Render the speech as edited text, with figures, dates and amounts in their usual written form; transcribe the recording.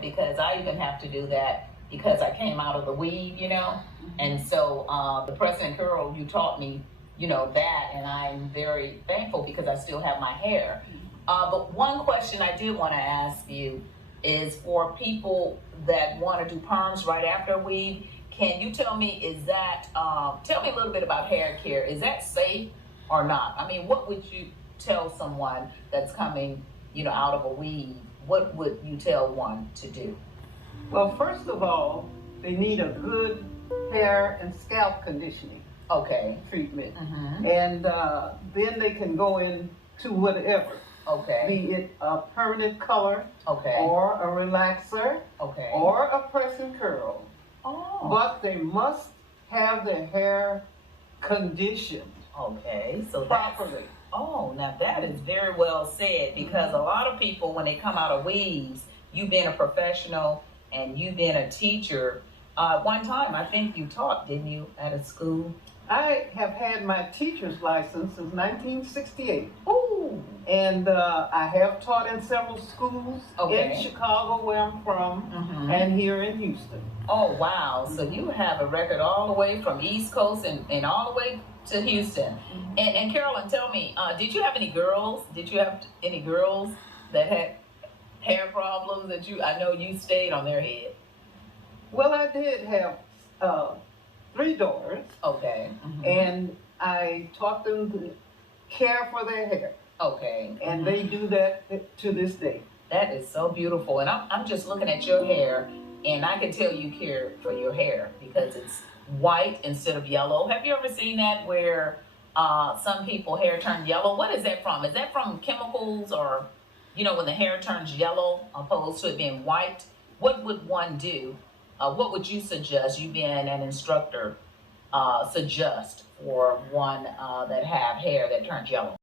because I even have to do that because I came out of the weed, and so the press and curl, you taught me, that, and I'm very thankful because I still have my hair. But one question I did want to ask you is for people that want to do perms right after weave, can you tell me, tell me a little bit about hair care. Is that safe or not? I mean, what would you tell someone that's coming, out of a weave? What would you tell one to do? Well, first of all, they need a good hair and scalp conditioning treatment. And then they can go into whatever. Be it a permanent color, or a relaxer, or a press and curl. But they must have their hair conditioned so properly. Now that is very well said, because a lot of people, when they come out of weaves, you being a professional and you being a teacher, one time I think you taught, didn't you, at a school? I have had my teacher's license since 1968. Ooh. And I have taught in several schools in Chicago, where I'm from, and here in Houston. Oh, wow. So you have a record all the way from East Coast and all the way to Houston. And Carolyn, tell me, did you have any girls? Did you have any girls that had hair problems that I know you stayed on their head? Well, I did have 3 daughters. And I taught them to care for their hair. And they do that to this day. That is so beautiful. And I'm just looking at your hair, and I can tell you care for your hair because it's white instead of yellow. Have you ever seen that where some people hair turn yellow? What is that from? Is that from chemicals, or, when the hair turns yellow opposed to it being white? What would one do? What would you suggest, you being an instructor, suggest for one that have hair that turns yellow?